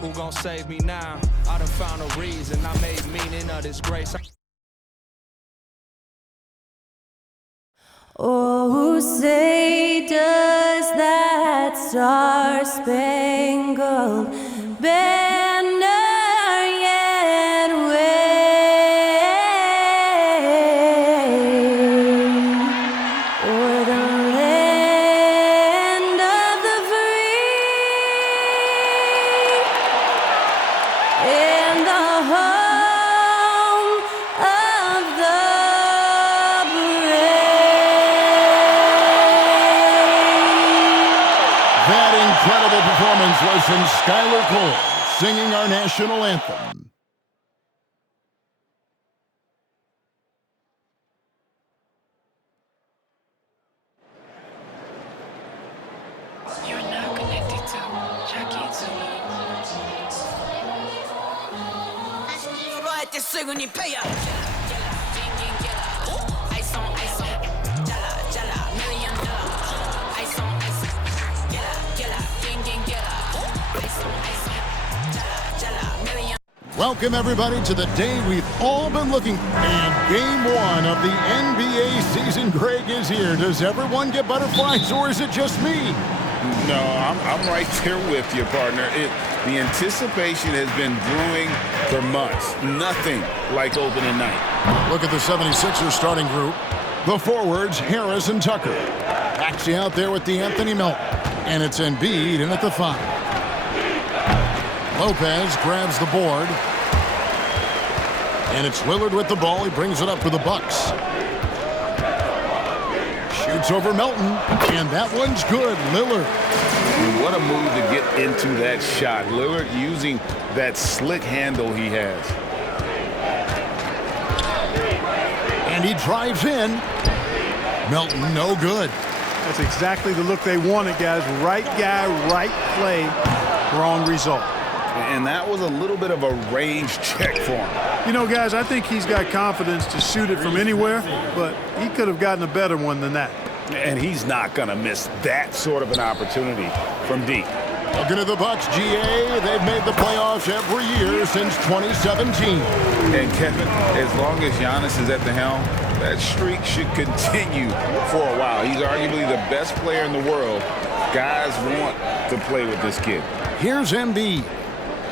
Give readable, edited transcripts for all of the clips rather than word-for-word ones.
Who gon' save me now? I done found a reason. I made meaning of this grace. Oh, say does that star-spangled banner yet wave o'er the land of the free and the home of the That incredible performance was from Skylar Cole, singing our national anthem. You're now connected to Jackie Zulu. Welcome, everybody, to the day we've all been looking for. And game one of the NBA season, Greg, is here. Does everyone get butterflies, or is it just me? No, I'm right there with you, partner. The anticipation has been brewing for months. Nothing like opening night. Look at the 76ers starting group. The forwards, Harris and Tucker. Maxey out there with the Anthony Melton. And it's Embiid in at the 5. Lopez grabs the board. And it's Lillard with the ball. He brings it up for the Bucks. Shoots over Melton. And that one's good. Lillard. What a move to get into that shot. Lillard using that slick handle he has. And he drives in. Melton, no good. That's exactly the look they wanted, guys. Right guy, right play, wrong result. And that was a little bit of a range check for him. You know, guys, I think he's got confidence to shoot it from anywhere, but he could have gotten a better one than that. And he's not going to miss that sort of an opportunity from deep. Looking at the Bucks, GA, they've made the playoffs every year since 2017. And Kevin, as long as Giannis is at the helm, that streak should continue for a while. He's arguably the best player in the world. Guys want to play with this kid. Here's Embiid.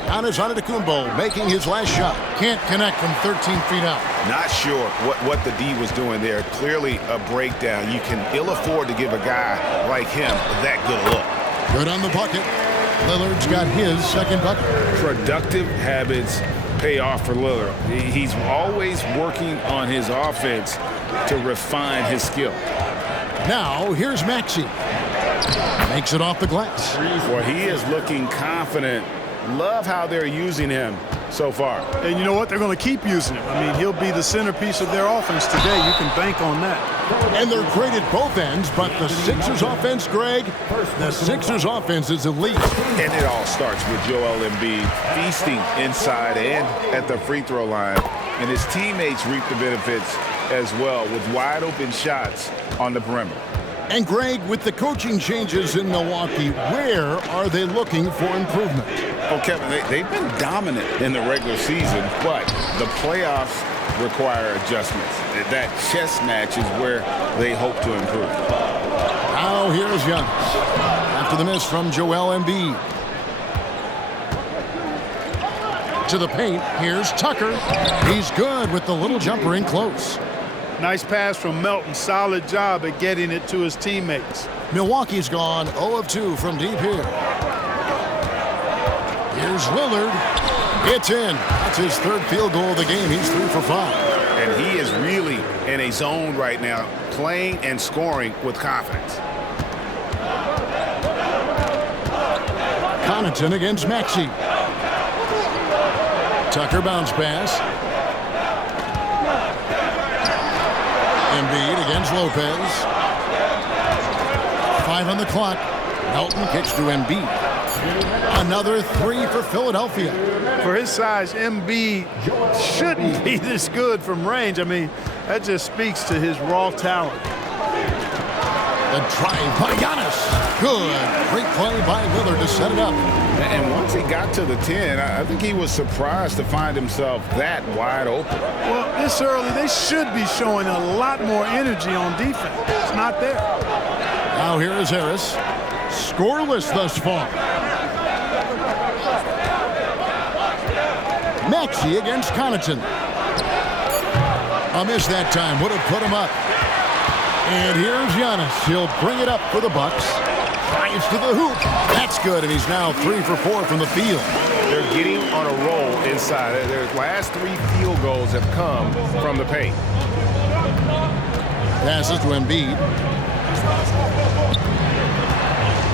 Giannis Antetokounmpo making his last shot. Can't connect from 13 feet out. Not sure what the D was doing there. Clearly a breakdown. You can ill afford to give a guy like him that good a look. Good on the bucket. Lillard's got his second bucket. Productive habits pay off for Lillard. He's always working on his offense to refine his skill. Now, here's Maxey. Makes it off the glass. Well, he is looking confident. Love how they're using him so far. And you know what? They're going to keep using him. I mean, he'll be the centerpiece of their offense today. You can bank on that. And they're great at both ends, but the Sixers offense, Greg, the Sixers offense is elite. And it all starts with Joel Embiid feasting inside and at the free throw line. And his teammates reap the benefits as well with wide open shots on the perimeter. And Greg, with the coaching changes in Milwaukee, where are they looking for improvement? Oh, Kevin, they've been dominant in the regular season, but the playoffs require adjustments. That chess match is where they hope to improve. Now here's Giannis. After the miss from Joel Embiid. To the paint, here's Tucker. He's good with the little jumper in close. Nice pass from Melton. Solid job at getting it to his teammates. Milwaukee's gone 0 of 2 from deep here. Here's Lillard. It's in. That's his third field goal of the game. He's 3 for 5. And he is really in a zone right now, playing and scoring with confidence. Connaughton against Maxey. Tucker bounce pass. Embiid against Lopez. 5 on the clock. Melton kicks to Embiid. Another 3 for Philadelphia. For his size, Embiid shouldn't be this good from range. I mean, that just speaks to his raw talent. The drive by Giannis. Good. Great play by Lillard to set it up. And once he got to the 10, I think he was surprised to find himself that wide open. Well, this early, they should be showing a lot more energy on defense. It's not there. Now here is Harris. Scoreless thus far. Maxey against Connaughton. A miss that time. Would have put him up. And here's Giannis. He'll bring it up for the Bucks. Drives to the hoop. That's good, and he's now 3 for 4 from the field. They're getting on a roll inside. Their last 3 field goals have come from the paint. Passes to Embiid.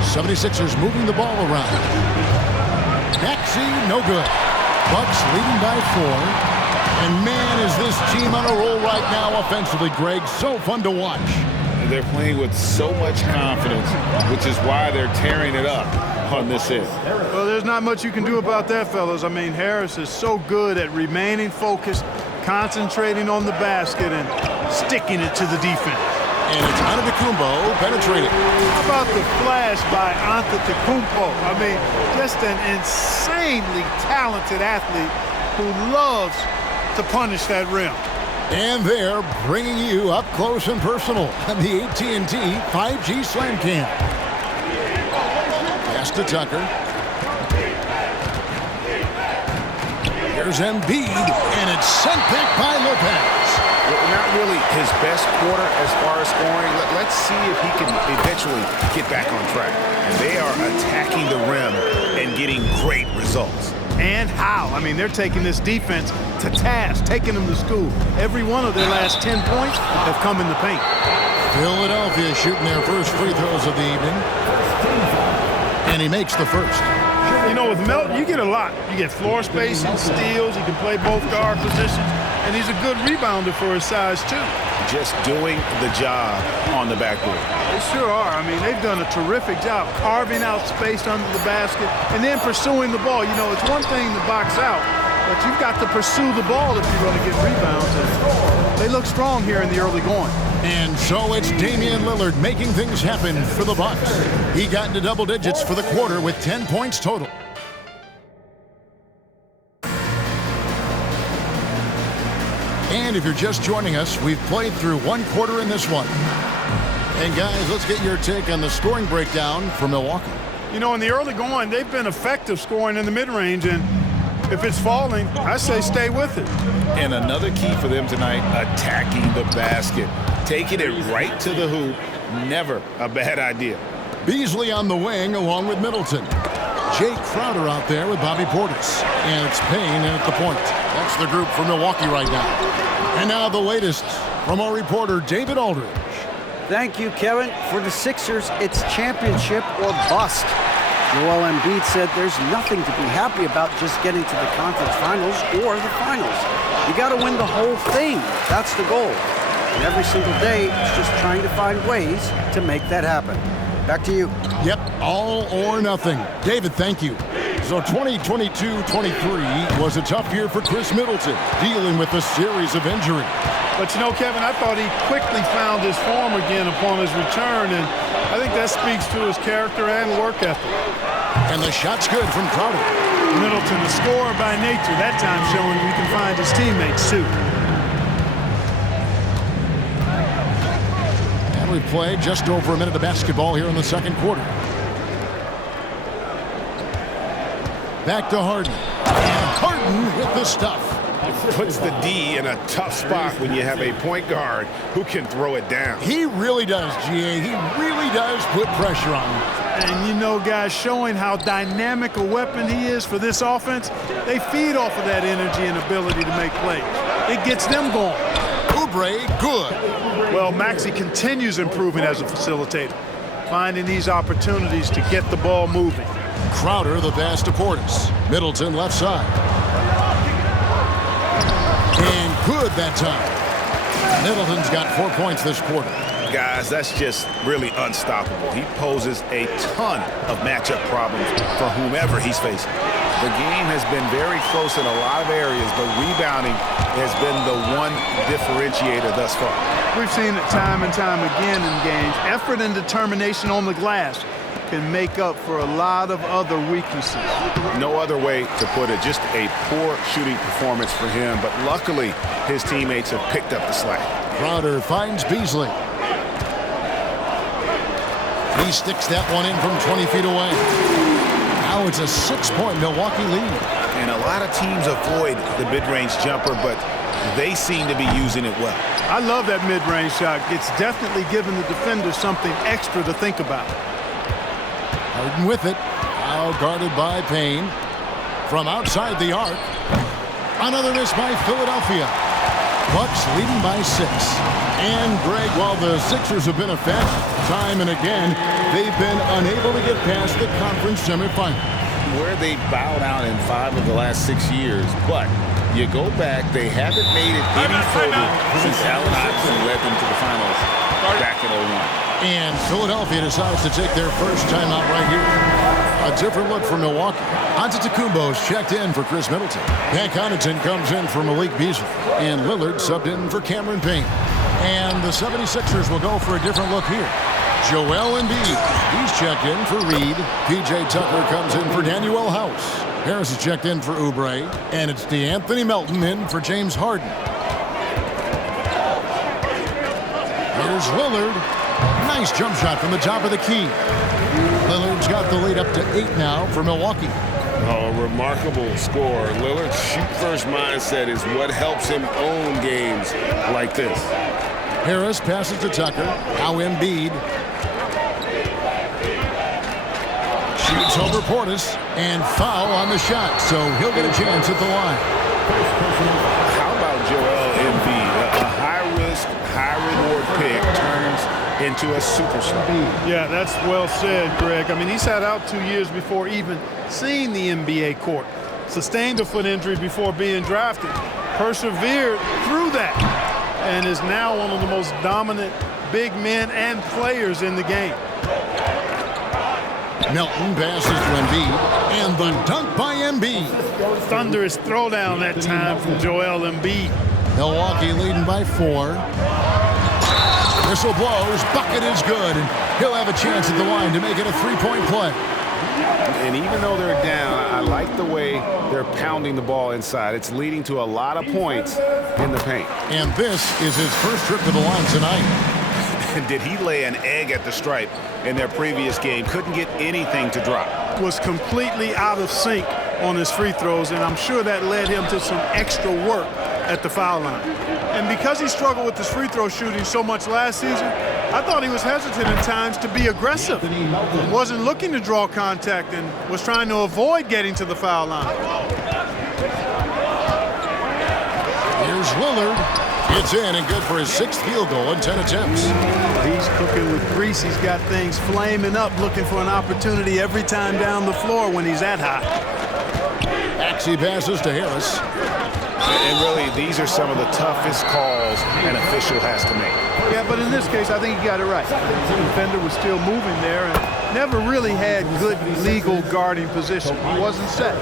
76ers moving the ball around. Maxey, no good. Bucks leading by 4. And man, is this team on a roll right now offensively, Greg. So fun to watch. They're playing with so much confidence, which is why they're tearing it up on this end. Well, there's not much you can do about that, fellas. I mean, Harris is so good at remaining focused, concentrating on the basket, and sticking it to the defense. And it's Antetokounmpo penetrating. How about the flash by Antetokounmpo? I mean, just an insanely talented athlete who loves to punish that rim. And they're bringing you up close and personal on the AT&T 5G Slam Cam. Pass to Tucker. Here's Embiid, and it's sent back by Lopez. Well, not really his best quarter as far as scoring. Let's see if he can eventually get back on track. And they are attacking the rim and getting great results. And how? I mean, they're taking this defense to task, taking them to school. Every one of their last 10 points have come in the paint. Philadelphia shooting their first free throws of the evening. And he makes the first. You know, with Melton, you get a lot. You get floor spacing, steals, he can play both guard positions, and he's a good rebounder for his size, too. Just doing the job on the backboard. They sure are. I mean, they've done a terrific job carving out space under the basket and then pursuing the ball. You know, it's one thing to box out, but you've got to pursue the ball if you're going to get rebounds. And they look strong here in the early going. And so it's Damian Lillard making things happen for the Bucks. He got into double digits for the quarter with 10 points total. And if you're just joining us, we've played through one quarter in this one. And guys, let's get your take on the scoring breakdown for Milwaukee. You know, in the early going, they've been effective scoring in the mid-range, and if it's falling, I say stay with it. And another key for them tonight, attacking the basket. Taking it right to the hoop, never a bad idea. Beasley on the wing along with Middleton. Jay Crowder out there with Bobby Portis. And it's Payne in at the point. That's the group for Milwaukee right now. And now the latest from our reporter, David Aldridge. Thank you, Kevin. For the Sixers, it's championship or bust. Joel Embiid said there's nothing to be happy about just getting to the conference finals or the finals. You got to win the whole thing. That's the goal. And every single day, it's just trying to find ways to make that happen. Back to you. Yep, all or nothing. David, thank you. So 2022-23 was a tough year for Chris Middleton, dealing with a series of injuries. But you know, Kevin, I thought he quickly found his form again upon his return, and I think that speaks to his character and work ethic. And the shot's good from Crowder. Middleton, a scorer by nature, that time showing he can find his teammates too. And we've played just over a minute of basketball here in the second quarter. Back to Harden. And Harden with the stuff. Puts the D in a tough spot when you have a point guard who can throw it down. He really does, GA. He really does put pressure on him. And you know, guys, showing how dynamic a weapon he is for this offense, they feed off of that energy and ability to make plays. It gets them going. Oubre, good. Well, Maxey continues improving as a facilitator, finding these opportunities to get the ball moving. Crowder, the pass to Portis. Middleton, left side. And good that time. Middleton's got 4 points this quarter. guys, that's just really unstoppable. He poses a ton of matchup problems for whomever he's facing. The game has been very close in a lot of areas, but rebounding has been the one differentiator thus far. We've seen it time and time again in games. Effort and determination on the glass can make up for a lot of other weaknesses. No other way to put it. Just a poor shooting performance for him, but luckily his teammates have picked up the slack. Crowder finds Beasley. He sticks that one in from 20 feet away. Now it's a 6-point Milwaukee lead. And a lot of teams avoid the mid-range jumper, but they seem to be using it well. I love that mid-range shot. It's definitely given the defenders something extra to think about. Harden with it. Now guarded by Payne. From outside the arc. Another miss by Philadelphia. Bucks leading by 6. And Greg, while the Sixers have been a fact, time and again, they've been unable to get past the conference semifinal. Where they bowed out in 5 of the last 6 years, but you go back, they haven't made it any further since Allen Iverson led them to the finals back in 01. And Philadelphia decides to take their first timeout right here. A different look for Milwaukee. Antetokounmpo's checked in for Chris Middleton. Pat Connaughton comes in for Malik Beasley. And Lillard subbed in for Cameron Payne. And the 76ers will go for a different look here. Joel Embiid, he's checked in for Reed. P.J. Tucker comes in for Danuel House. Harris is checked in for Oubre. And it's DeAnthony Melton in for James Harden. Here's Lillard. Nice jump shot from the top of the key. Lillard's got the lead up to 8 now for Milwaukee. Oh, a remarkable score. Lillard's shoot-first mindset is what helps him own games like this. Harris passes to Tucker. Now Embiid. Shoots over Portis. And foul on the shot, so he'll get a chance at the line. How about Joel Embiid? A high-risk, high-reward pick turns into a superstar. Yeah, that's well said, Greg. I mean, he sat out 2 years before even seeing the NBA court. Sustained a foot injury before being drafted. Persevered through that. And is now one of the most dominant big men and players in the game. Melton passes to Embiid. And the dunk by Embiid. Thunderous throwdown that time from Joel Embiid. Milwaukee leading by 4. Whistle blows, bucket is good, and he'll have a chance at the line to make it a 3-point play. And even though they're down, I like the way they're pounding the ball inside. It's leading to a lot of points in the paint. And this is his first trip to the line tonight. And did he lay an egg at the stripe in their previous game? Couldn't get anything to drop. Was completely out of sync on his free throws, and I'm sure that led him to some extra work at the foul line. And because he struggled with his free throw shooting so much last season, I thought he was hesitant at times to be aggressive. Wasn't looking to draw contact and was trying to avoid getting to the foul line. Here's Lillard. It's in and good for his 6th field goal in 10 attempts. He's cooking with grease. He's got things flaming up, looking for an opportunity every time down the floor when he's that hot. Maxey passes to Harris. And really, these are some of the toughest calls an official has to make. Yeah, but in this case, I think he got it right. The defender was still moving there and never really had good legal guarding position. He wasn't set.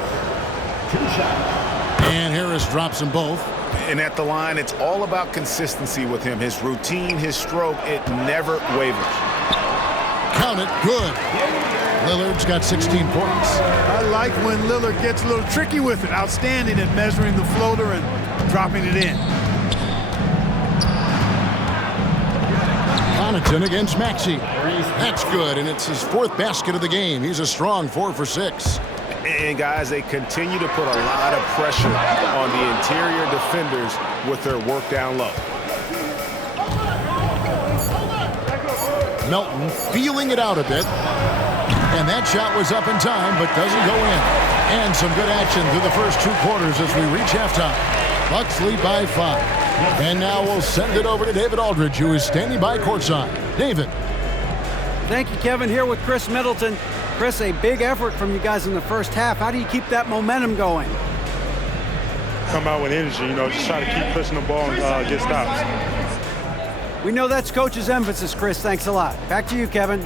And Harris drops them both. And at the line, it's all about consistency with him. His routine, his stroke, it never wavers. Count it, good. Lillard's got 16 points. I like when Lillard gets a little tricky with it. Outstanding at measuring the floater and dropping it in. Connaughton against Maxey. That's good, and it's his 4th basket of the game. He's a strong 4 for 6. And guys, they continue to put a lot of pressure on the interior defenders with their work down low. Melton feeling it out a bit. And that shot was up in time, but doesn't go in. And some good action through the first 2 quarters as we reach halftime. Bucks lead by 5. And now we'll send it over to David Aldridge, who is standing by courtside. David. Thank you, Kevin. Here with Chris Middleton. Chris, a big effort from you guys in the first half. How do you keep that momentum going? Come out with energy, just try to keep pushing the ball and get stops. We know that's Coach's emphasis, Chris. Thanks a lot. Back to you, Kevin.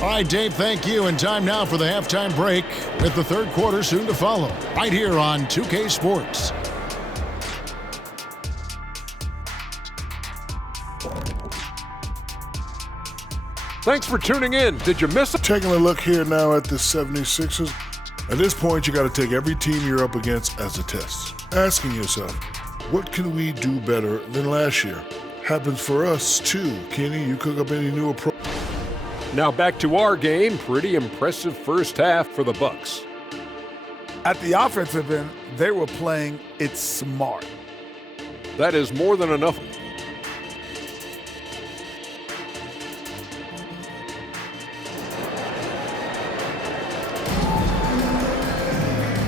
All right, Dave, thank you. And time now for the halftime break with the third quarter soon to follow. Right here on 2K Sports. Thanks for tuning in. Did you miss it? Taking a look here now at the 76ers. At this point, you got to take every team you're up against as a test. Asking yourself, what can we do better than last year? Happens for us, too. Kenny, you cook up any new approach? Now back to our game. Pretty impressive first half for the Bucks. At the offensive end, they were playing it smart. That is more than enough.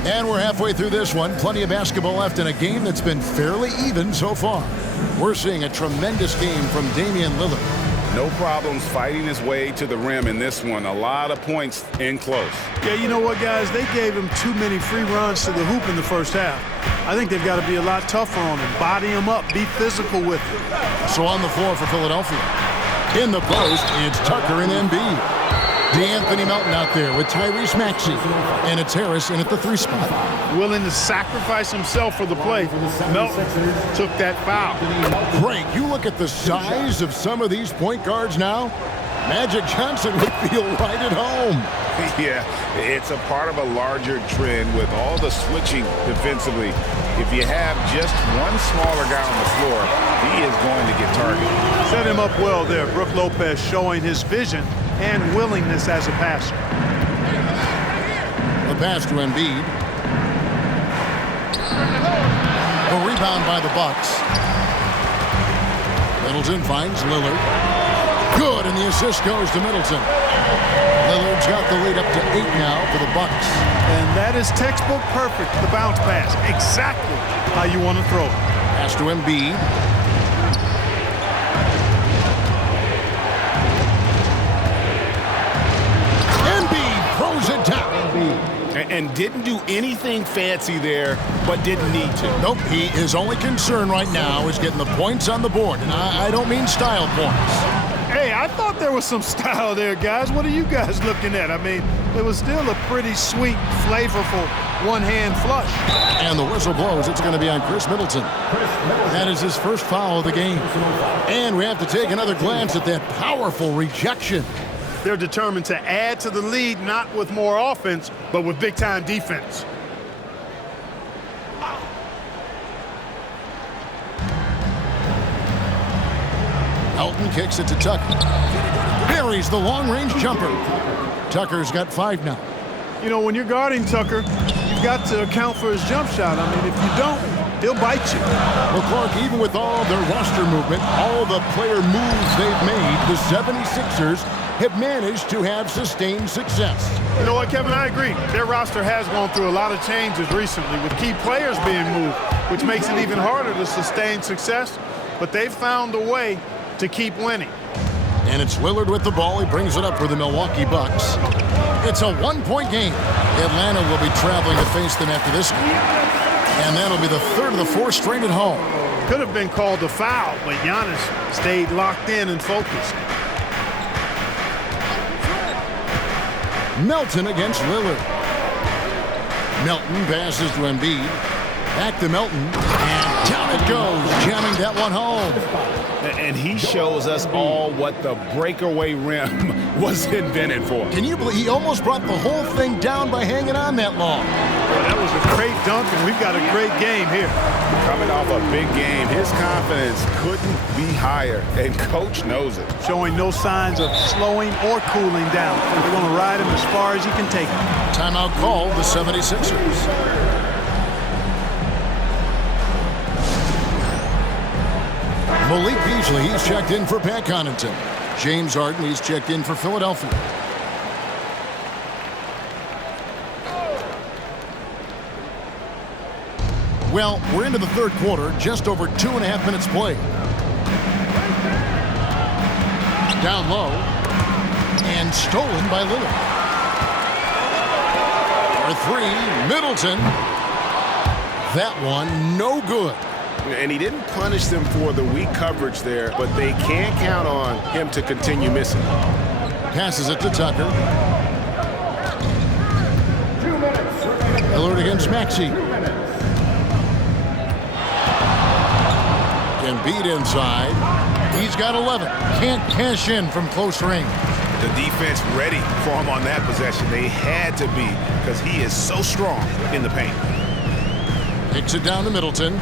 And we're halfway through this one. Plenty of basketball left in a game that's been fairly even so far. We're seeing a tremendous game from Damian Lillard. No problems fighting his way to the rim in this one. A lot of points in close. Yeah, you know what, guys? They gave him too many free runs to the hoop in the first half. I think they've got to be a lot tougher on him. Body him up. Be physical with him. So on the floor for Philadelphia. In the post, it's Tucker and Embiid. DeAnthony Melton out there with Tyrese Maxey. And it's Harris in at the 3 spot. Willing to sacrifice himself for the play. Melton took that foul. Greg, you look at the size of some of these point guards now. Magic Johnson would feel right at home. Yeah, it's a part of a larger trend with all the switching defensively. If you have just one smaller guy on the floor, he is going to get targeted. Set him up well there. Brook Lopez showing his vision and willingness as a passer. The pass to Embiid. A rebound by the Bucks. Middleton finds Lillard. Good, and the assist goes to Middleton. Lillard's got the lead up to 8 now for the Bucks. And that is textbook perfect, the bounce pass. Exactly how you want to throw it. Pass to Embiid. Embiid throws it down. And didn't do anything fancy there, but didn't need to. Nope, his only concern right now is getting the points on the board. And I don't mean style points. Hey, I thought there was some style there, guys. What are you guys looking at? I mean, it was still a pretty sweet, flavorful one-hand flush. And the whistle blows. It's going to be on Chris Middleton. That is his first foul of the game. And we have to take another glance at that powerful rejection. They're determined to add to the lead, not with more offense, but with big-time defense. Elton kicks it to Tucker. Buries the long-range jumper. Tucker's got 5 now. You know, when you're guarding Tucker, you've got to account for his jump shot. I mean, if you don't, he'll bite you. Well, Clark, even with all their roster movement, all the player moves they've made, the 76ers have managed to have sustained success. You know what, Kevin? I agree. Their roster has gone through a lot of changes recently with key players being moved, which makes it even harder to sustain success. But they've found a way to keep winning. And it's Lillard with the ball. He brings it up for the Milwaukee Bucks. It's a 1-point game. Atlanta will be traveling to face them after this one. And that'll be the 3rd of the 4 straight at home. Could have been called a foul, but Giannis stayed locked in and focused. Melton against Lillard. Melton passes to Embiid. Back to Melton. And down it goes, jamming that one home. And he shows us all what the breakaway rim was invented for. Can you believe he almost brought the whole thing down by hanging on that long? Well, that was a great dunk, and we've got a great game here. Coming off a big game, his confidence couldn't be higher, and Coach knows it. Showing no signs of slowing or cooling down. They're going to ride him as far as he can take him. Timeout called the 76ers. Malik Beasley, he's checked in for Pat Connaughton. James Harden, he's checked in for Philadelphia. Well, we're into the third quarter, just over 2.5 minutes played. Down low, and stolen by Lillard. For 3, Middleton. That one, no good. And he didn't punish them for the weak coverage there, but they can't count on him to continue missing. Passes it to Tucker. Lillard against Maxey. Embiid inside. He's got 11. Can't cash in from close range. The defense ready for him on that possession. They had to be because he is so strong in the paint. Kicks it down to Middleton.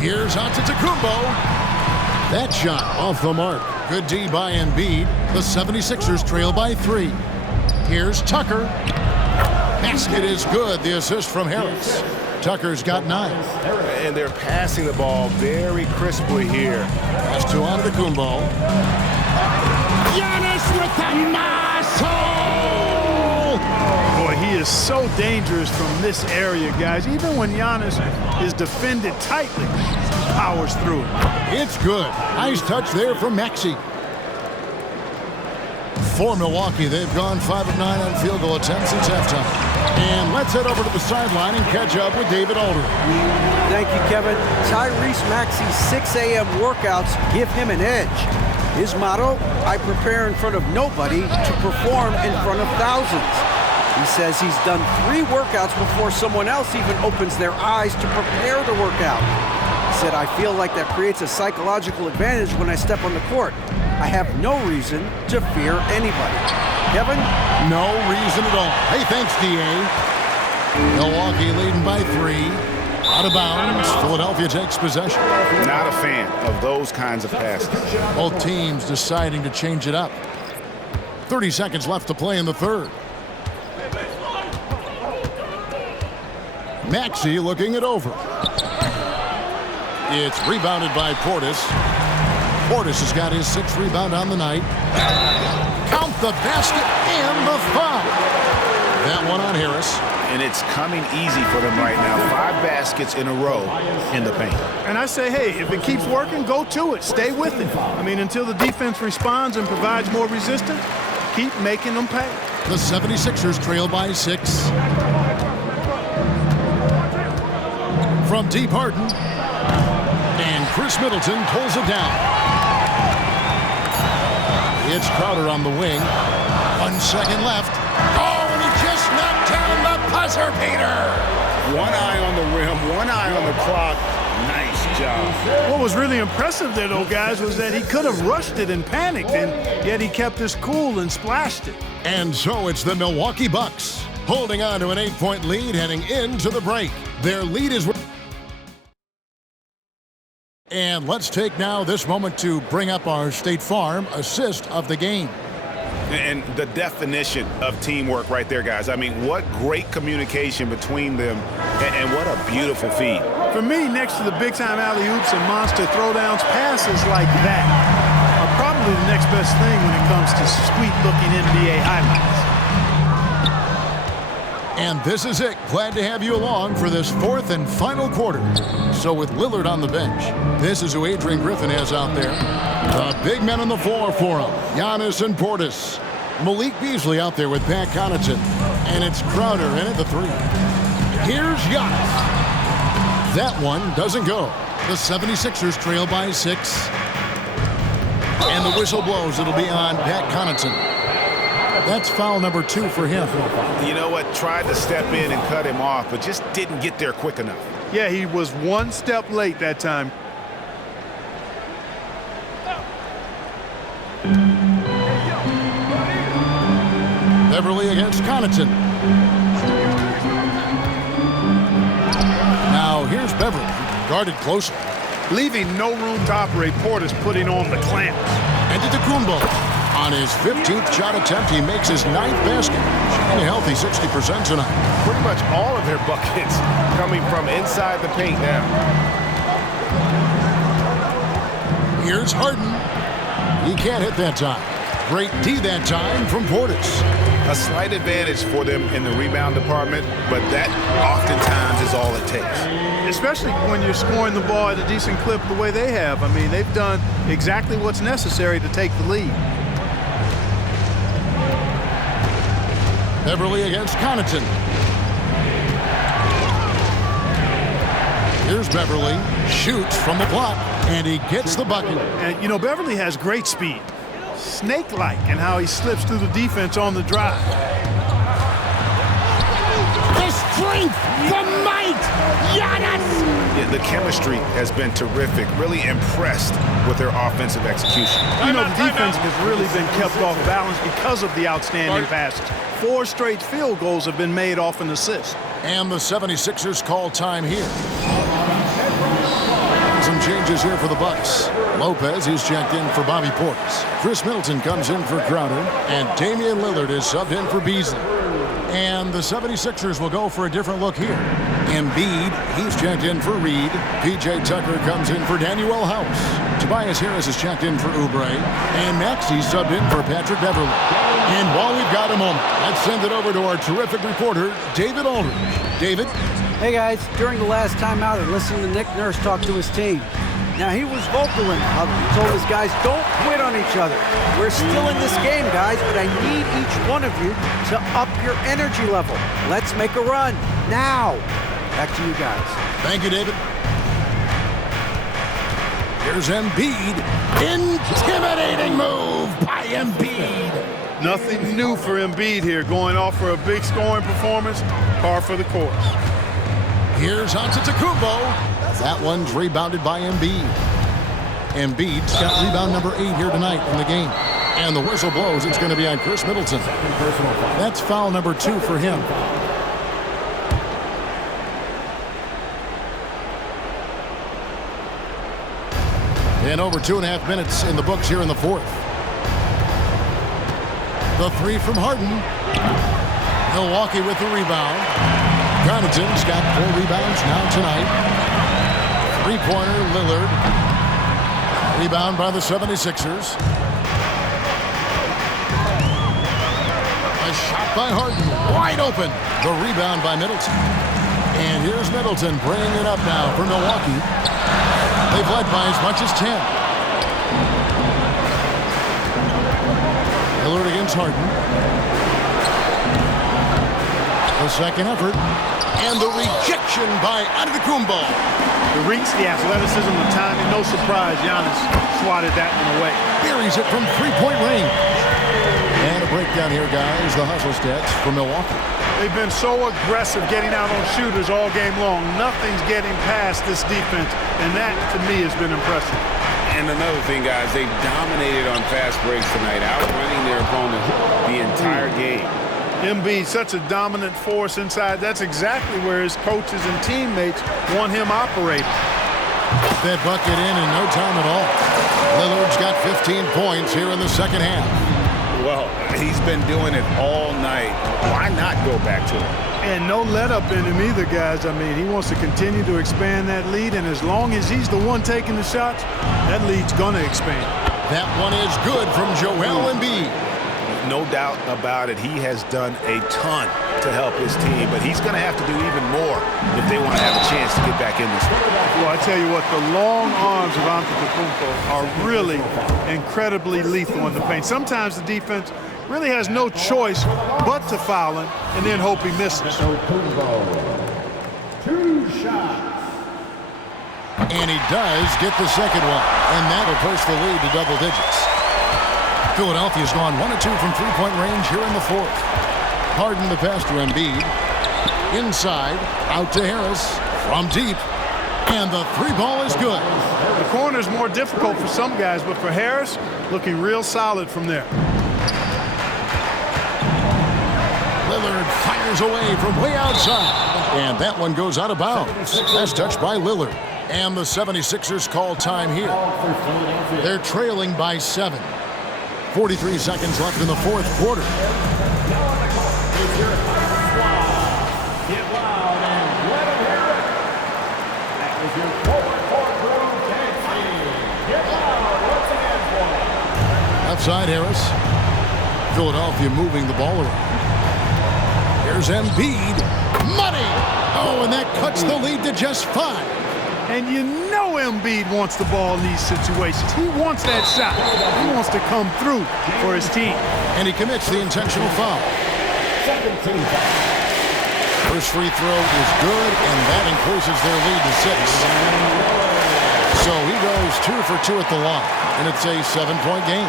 Here's Antetokounmpo. That shot off the mark. Good D by Embiid. The 76ers trail by 3. Here's Tucker. Basket is good. The assist from Harris. Tucker's got 9. And they're passing the ball very crisply here. Pass to Antetokounmpo. Giannis with the muscle! Boy, he is so dangerous from this area, guys. Even when Giannis is defended tightly, he powers through it. It's good. Nice touch there from Maxey. For Milwaukee, they've gone 5 of 9 on field goal attempts since halftime. And let's head over to the sideline and catch up with David Aldridge. Thank you, Kevin. Tyrese Maxey's 6 a.m. workouts give him an edge. His motto, I prepare in front of nobody to perform in front of thousands. He says he's done 3 workouts before someone else even opens their eyes to prepare the workout. He said, I feel like that creates a psychological advantage when I step on the court. I have no reason to fear anybody. Kevin? No reason at all. Hey, thanks, D.A. Milwaukee leading by 3. Out of bounds. Philadelphia takes possession. Not a fan of those kinds of passes. Both teams deciding to change it up. 30 seconds left to play in the third. Maxey looking it over. It's rebounded by Portis. Portis has got his 6th rebound on the night. Count the basket and the foul. That one on Harris. And it's coming easy for them right now. 5 baskets in a row in the paint. And I say, hey, if it keeps working, go to it. Stay with it. I mean, until the defense responds and provides more resistance, keep making them pay. The 76ers trail by 6. From deep Harden. And Chris Middleton pulls it down. It's Crowder on the wing. 1 second left. Oh, and he just knocked down the buzzer beater. 1 eye on the rim, 1 eye on the clock. Nice job. What was really impressive there, though, guys, was that he could have rushed it and panicked, and yet he kept his cool and splashed it. And so it's the Milwaukee Bucks holding on to an 8-point lead heading into the break. Their lead is... And let's take now this moment to bring up our State Farm assist of the game. And the definition of teamwork right there, guys. I mean, what great communication between them, and what a beautiful feed. For me, next to the big-time alley-oops and monster throwdowns, passes like that are probably the next best thing when it comes to sweet-looking NBA highlights. And this is it. Glad to have you along for this 4th and final quarter. So with Lillard on the bench, this is who Adrian Griffin has out there. The big men on the floor for him. Giannis and Portis. Malik Beasley out there with Pat Connaughton. And it's Crowder in at the 3. Here's Giannis. That one doesn't go. The 76ers trail by 6. And the whistle blows. It'll be on Pat Connaughton. That's foul number 2 for him. You know what? Tried to step in and cut him off, but just didn't get there quick enough. Yeah, he was 1 step late that time. Beverly against Connaughton. Now here's Beverly, guarded closely. Leaving no room to operate, Portis putting on the clamps. Antetokounmpo. On his 15th shot attempt, he makes his 9th basket. Shooting a healthy 60% tonight. Pretty much all of their buckets coming from inside the paint now. Here's Harden. He can't hit that time. Great D that time from Portis. A slight advantage for them in the rebound department, but that oftentimes is all it takes. Especially when you're scoring the ball at a decent clip the way they have. I mean, they've done exactly what's necessary to take the lead. Beverly against Connaughton. Here's Beverly, shoots from the block, and he gets the bucket. And, you know, Beverly has great speed. Snake-like in how he slips through the defense on the drive. The strength, the might, Giannis! Yeah, the chemistry has been terrific. Really impressed with their offensive execution. You know, the defense has really been kept off balance because of the outstanding passes. 4 straight field goals have been made off an assist. And the 76ers call time here. Some changes here for the Bucks. Lopez, he's checked in for Bobby Portis. Chris Middleton comes in for Crowder. And Damian Lillard is subbed in for Beasley. And the 76ers will go for a different look here. Embiid, he's checked in for Reed. P.J. Tucker comes in for Danuel House. Tobias Harris is checked in for Oubre. And Maxey's subbed in for Patrick Beverly. And while we've got a moment, let's send it over to our terrific reporter, David Aldridge. David? Hey guys, during the last timeout, I listened to Nick Nurse talk to his team. Now he was vocal in the huddle. He told his guys, don't quit on each other. We're still in this game, guys, but I need each one of you to up your energy level. Let's make a run, now. Back to you guys. Thank you, David. Here's Embiid. Intimidating move by Embiid. Nothing new for Embiid here, going off for a big scoring performance, par for the course. Here's Antetokounmpo. That one's rebounded by Embiid. Embiid's got rebound number 8 here tonight in the game. And the whistle blows. It's going to be on Chris Middleton. That's foul number 2 for him. And over 2.5 minutes in the books here in the fourth. The 3 from Harden. Milwaukee with the rebound. Connaughton's got 4 rebounds now tonight. 3-pointer, Lillard. Rebound by the 76ers. A shot by Harden. Wide open. The rebound by Middleton. And here's Middleton bringing it up now for Milwaukee. They've led by as much as 10. Lillard against Harden. The second effort. And the rejection by Antetokounmpo. The reach, the athleticism, the timing, no surprise. Giannis swatted that one away. Buries it from 3-point range. And a breakdown here, guys. The hustle stats for Milwaukee. They've been so aggressive getting out on shooters all game long. Nothing's getting past this defense, and that, to me, has been impressive. And another thing, guys, they've dominated on fast breaks tonight, outrunning their opponent the entire game. Embiid, such a dominant force inside. That's exactly where his coaches and teammates want him operating. That bucket in no time at all. Lillard's got 15 points here in the second half. Well, he's been doing it all night. Why not go back to it? And no let up in him either, guys. I mean, he wants to continue to expand that lead, and as long as he's the one taking the shots, that lead's going to expand. That one is good from Joel Embiid. No doubt about it. He has done a ton to help his team, but he's going to have to do even more if they want to have a chance to get back in this one. Well, I tell you what, the long arms of Antetokounmpo are really incredibly lethal in the paint. Sometimes the defense really has no choice but to foul him and then hope he misses. 2 shots. And he does get the second one, and that'll push the lead to double digits. Philadelphia's gone 1 of 2 from 3-point range here in the fourth. Harden the pass to Embiid. Inside, out to Harris from deep. And the 3 ball is good. The corner's more difficult for some guys, but for Harris, looking real solid from there. Lillard fires away from way outside. And that one goes out of bounds. Last touch by Lillard. And the 76ers call time here. They're trailing by 7. 43 seconds left in the fourth quarter. Left side, Harris. Philadelphia moving the ball around. Here's Embiid. Money! Oh, and that cuts the lead to just 5. And you know Embiid wants the ball in these situations. He wants that shot. He wants to come through for his team. And he commits the intentional foul. First free throw is good, and that increases their lead to 6. So he goes 2 for 2 at the line, and it's a 7-point game.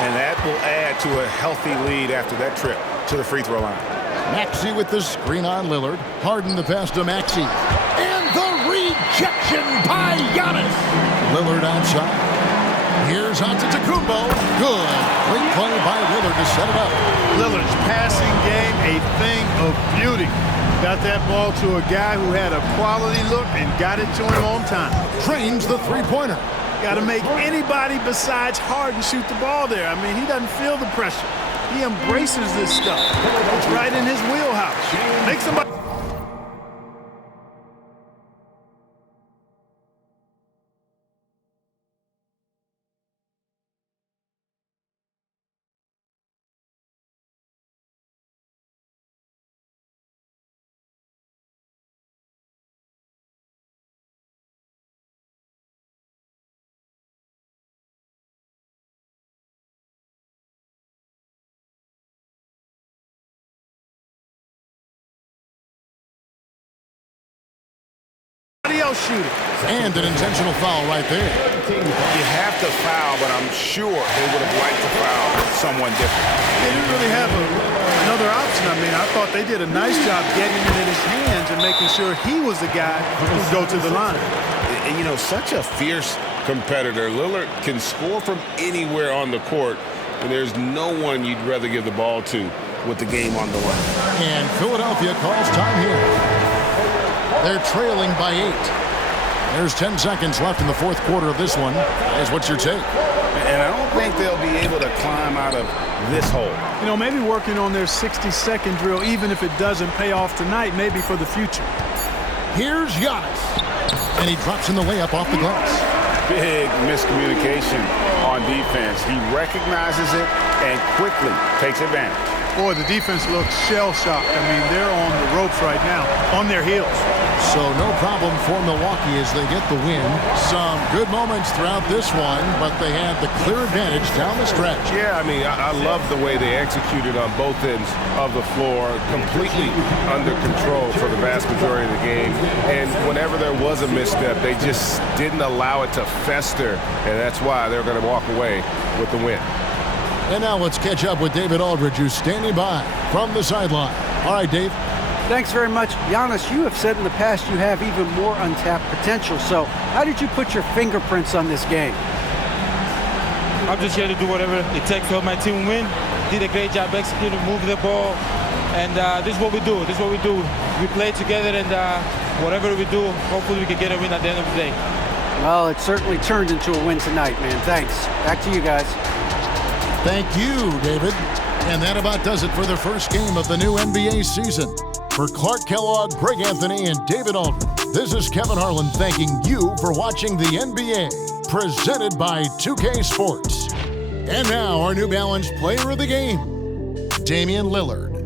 And that will add to a healthy lead after that trip to the free throw line. Maxey with the screen on Lillard. Harden the pass to Maxey. And the rejection by Giannis. Lillard outside. Here's Antetokounmpo. Good. Great play by Lillard to set it up. Lillard's passing game, a thing of beauty. Got that ball to a guy who had a quality look and got it to him on time. Trains the three-pointer. Got to make anybody besides Harden shoot the ball there. I mean, he doesn't feel the pressure. He embraces this stuff. It's right in his wheelhouse. Make somebody... else shoot it. And an intentional foul right there. You have to foul, but I'm sure they would have liked to foul someone different. They didn't really have another option. I mean, I thought they did a nice job getting it in his hands and making sure he was the guy who'd go to the line. And, you know, such a fierce competitor. Lillard can score from anywhere on the court, and there's no one you'd rather give the ball to with the game on the line. And Philadelphia calls time here. They're trailing by 8. There's 10 seconds left in the fourth quarter of this one. Guys, what's your take? And I don't think they'll be able to climb out of this hole. You know, maybe working on their 60-second drill, even if it doesn't pay off tonight, maybe for the future. Here's Giannis. And he drops in the layup off the glass. Big miscommunication on defense. He recognizes it and quickly takes advantage. Boy, the defense looks shell-shocked. I mean, they're on the ropes right now, on their heels. So no problem for Milwaukee as they get the win. Some good moments throughout this one, but they had the clear advantage down the stretch. Yeah, I mean, I love the way they executed on both ends of the floor, completely under control for the vast majority of the game. And whenever there was a misstep, they just didn't allow it to fester, and that's why they're going to walk away with the win. And now let's catch up with David Aldridge, who's standing by from the sideline. All right, Dave. Thanks very much. Giannis, you have said in the past you have even more untapped potential. So how did you put your fingerprints on this game? I'm just here to do whatever it takes to help my team win. Did a great job executing, moving the ball. And this is what we do. This is what we do. We play together, and whatever we do, hopefully we can get a win at the end of the day. Well, it certainly turned into a win tonight, man. Thanks. Back to you guys. Thank you, David. And that about does it for the first game of the new NBA season. For Clark Kellogg, Greg Anthony, and David Aldridge, this is Kevin Harlan thanking you for watching the NBA, presented by 2K Sports. And now, our New Balance player of the game, Damian Lillard.